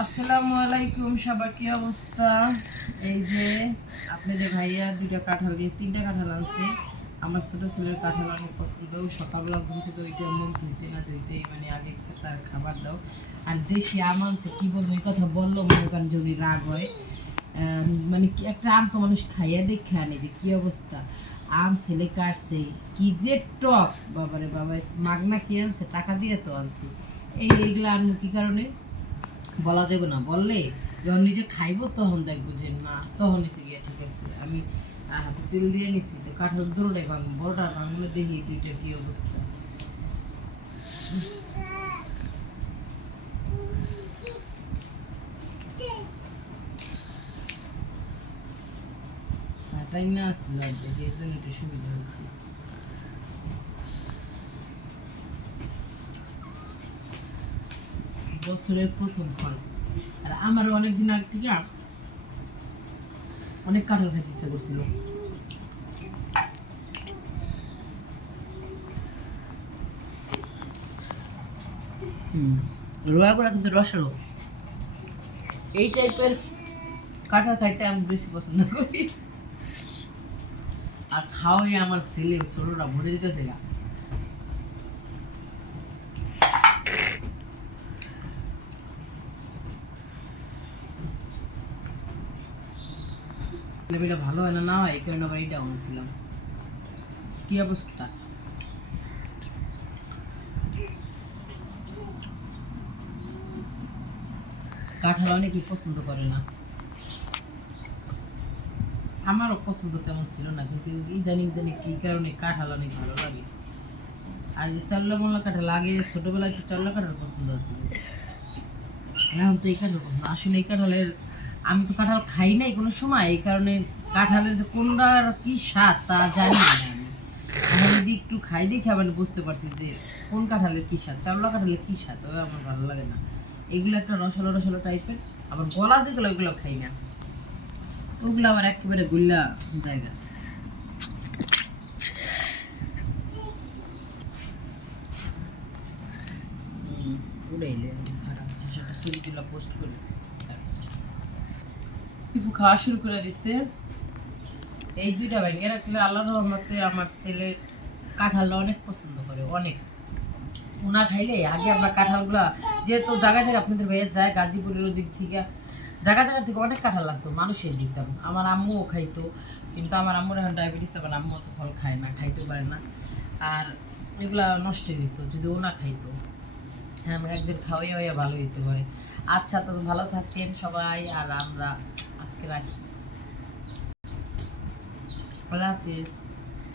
আসসালামু আলাইকুম, সবার কি অবস্থা? এই যে আপনাদের ভাইয়া দুইটা কাঁঠাল দিয়ে 3টা কাঁঠাল আনছে। আমার ছোট ছেলের কাঁঠাল অনেক পছন্দ। সকালবেলা ঘুম থেকে ওইটা মন ধুইতে না ধুইতেই মানে আগে তার খাবার দাও। আর দেশি আম আনছে, কি বলবো, এই কথা বললো মনে করেন যদি রাগ হয়। মানে কি একটা আম তো মানুষ খাইয়া দেখে আনে যে কি অবস্থা। আম ছেলে কাটছে, কি যে টক, বাবারে বাবা, মাগনা কি আনছে, টাকা দিয়ে তো আনছি। এইগুলা আনবো কি কারণে বলা যাবে না, বললে যখন নিজে খাইবো তখন দেখবো যে না, তখন নিচে গিয়ে ঠিক আছে। আমি আর হাতে তেল দিয়ে নিছি, তো কাঁঠাল দুটোটাই ভাঙবো, বড়টা ভাঙলে দেখি দুইটার কি অবস্থা। তাই না আসছিল দেখি, এর জন্য একটু সুবিধা হয়েছে। বছরের প্রথম ফল। আর আমারও অনেকদিন আগে থেকে অনেক কাঁঠাল খাইতে ইচ্ছা করছিল। রোয়া করা কিন্তু রসালো, এই টাইপের কাঁঠাল খাইতে আমি বেশি পছন্দ করি। আর খাওয়াই আমার ছেলে ছোটরা ভরে দিতেছে গা। লেবেলটা ভালো হয় না, না হয় এই কারণে আবার এইটা আনছিলাম। কি অবস্থা? কাঁঠাল অনেকেই পছন্দ করে না, আমারও পছন্দ তেমন ছিল না, কিন্তু ইদানিং জানি কি কারণে কাঁঠাল অনেক ভালো লাগে। আর যে চাল্লা মোল্লা কাঁঠাল, আগে ছোটবেলায় একটু চাল্লা কাঁঠাল পছন্দ ছিল, এখন তো এই কাঁঠাল পছন্দ। আসলে এই কাঁঠালের, আমি তো কাঁঠাল খাই নাই কোনো সময়, এই কারণে কাঁঠালের যে কোনটার কি স্বাদ তা জানি না আমি। আমি যদি একটু খাই দেখে আবার বুঝতে পারছি যে কোন কাঁঠালের কি স্বাদ, চাল্লা কাঁঠালের কি স্বাদ, তবে আমার ভালো লাগে না। এগুলো একটা রসালো রসালো টাইপের, আবার গলা যেগুলো ওইগুলো খাই না, ওগুলো আবার একেবারে গুল্লা জায়গা। উড়াইলে খারাপ সেটা ছবি তুলা পোস্ট করি। পিপু খাওয়া শুরু করে দিচ্ছে। এই দুইটা ভেঙে রাখলে আল্লাহর রহমতে আমার ছেলে কাঁঠাল অনেক পছন্দ করে, অনেক। ওনা খাইলে আগে আমরা কাঁঠালগুলা, যেহেতু জায়গায় জায়গায় আপনাদের ভাইয়ের যায় গাজীপুরের দিক থেকে, জায়গা জায়গা থেকে অনেক কাঁঠাল লাগতো, মানুষের দিতাম। আমার আম্মুও খাইতো, কিন্তু আমার আম্মুর এখন ডায়াবেটিস, আবার আম্মু অত ফল খায় না, খাইতে পারে না। আর এগুলা নষ্ট হয়ে যেত যদি ও না খাইতো। হ্যাঁ, আমি একজন খাওয়াই হইয়া ভালো হয়েছে ঘরে। আচ্ছা, তো ভালো থাকেন সবাই, আর আমরা আজকে রাখি। আল্লাহ হাফিজ।